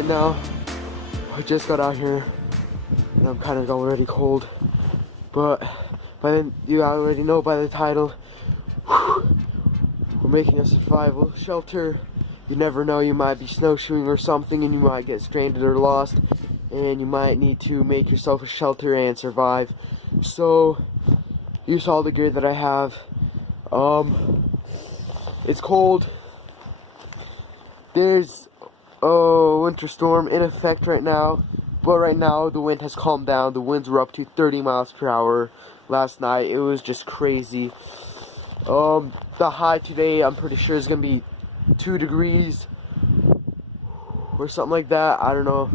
right now. I just got out here and I'm kind of already cold, but then you already know by the title, we're making a survival shelter. You never know, you might be snowshoeing or something and you might get stranded or lost, and you might need to make yourself a shelter and survive. So use all the gear that I have. It's cold. There's a winter storm in effect right now, but right now the wind has calmed down. The winds were up to 30 miles per hour last night. It was just crazy. The high today, I'm pretty sure, is gonna be 2 degrees or something like that. I don't know.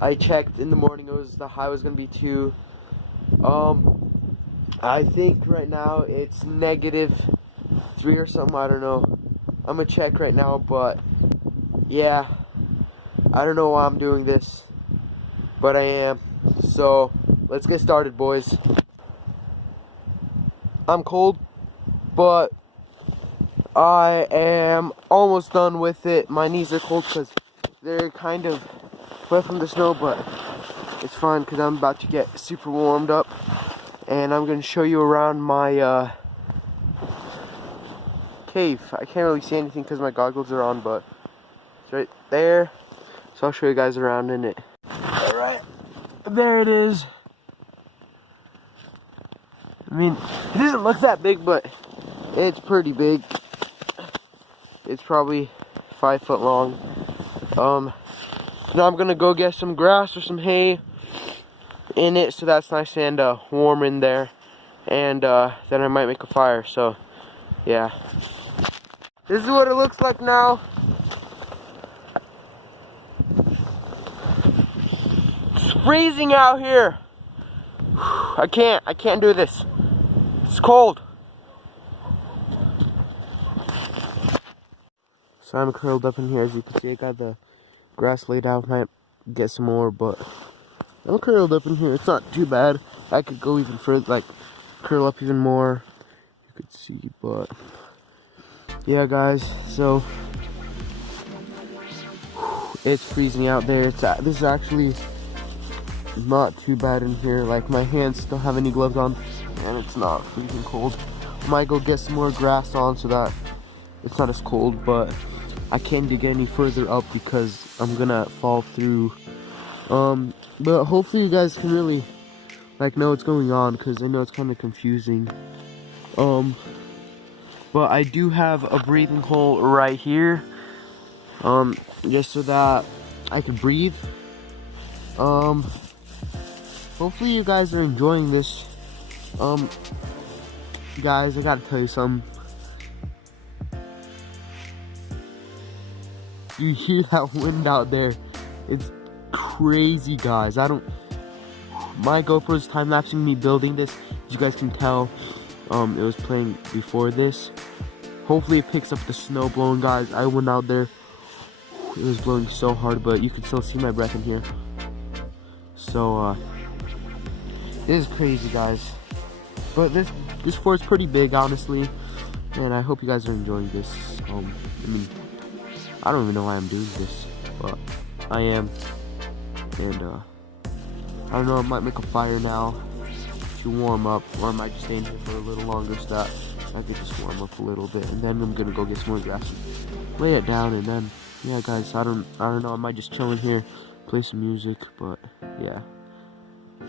I checked in the morning, the high was gonna be 2. I think right now it's -3 or something. I don't know. I'm gonna check right now, but yeah, I don't know why I'm doing this, but I am. So let's get started, boys. I'm cold, but I am almost done with it. My knees are cold because they're kind of wet from the snow, but it's fine because I'm about to get super warmed up, and I'm going to show you around my cave. I can't really see anything because my goggles are on, but it's right there. So I'll show you guys around in it. Alright, there it is. I mean, it doesn't look that big, but it's pretty big. It's probably 5 foot long. Now I'm gonna go get some grass or some hay in it, so that's nice and warm in there. And then I might make a fire. So yeah, this is what it looks like now. It's freezing out here. I can't do this. It's cold. So I'm curled up in here. As you can see, I got the grass laid out. Might get some more, but I'm curled up in here. It's not too bad. I could go even further, like curl up even more. You could see, but yeah, guys. So it's freezing out there. This is actually not too bad in here. Like, my hands don't have any gloves on, and it's not freezing cold. I might go get some more grass on so that it's not as cold, but I can't get any further up because I'm gonna fall through. But hopefully you guys can really know what's going on, because I know it's kind of confusing. But I do have a breathing hole right here, just so that I can breathe. Hopefully you guys are enjoying this. Guys, I gotta tell you something. You hear that wind out there? It's crazy, guys. My GoPro's time-lapsing me building this. As you guys can tell, it was playing before this. Hopefully it picks up the snow blowing, guys. I went out there. It was blowing so hard, but you can still see my breath in here. So, this is crazy, guys. But this fort's pretty big, honestly. And I hope you guys are enjoying this. I mean, I don't even know why I'm doing this, but I am. And I don't know, I might make a fire now to warm up, or I might just stay in here for a little longer so that I could just warm up a little bit. And then I'm gonna go get some more grass and lay it down, and then yeah, guys, I don't know, I might just chill in here, play some music, but yeah.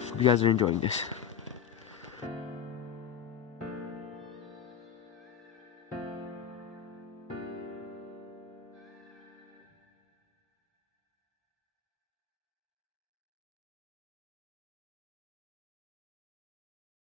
Hope you guys are enjoying this.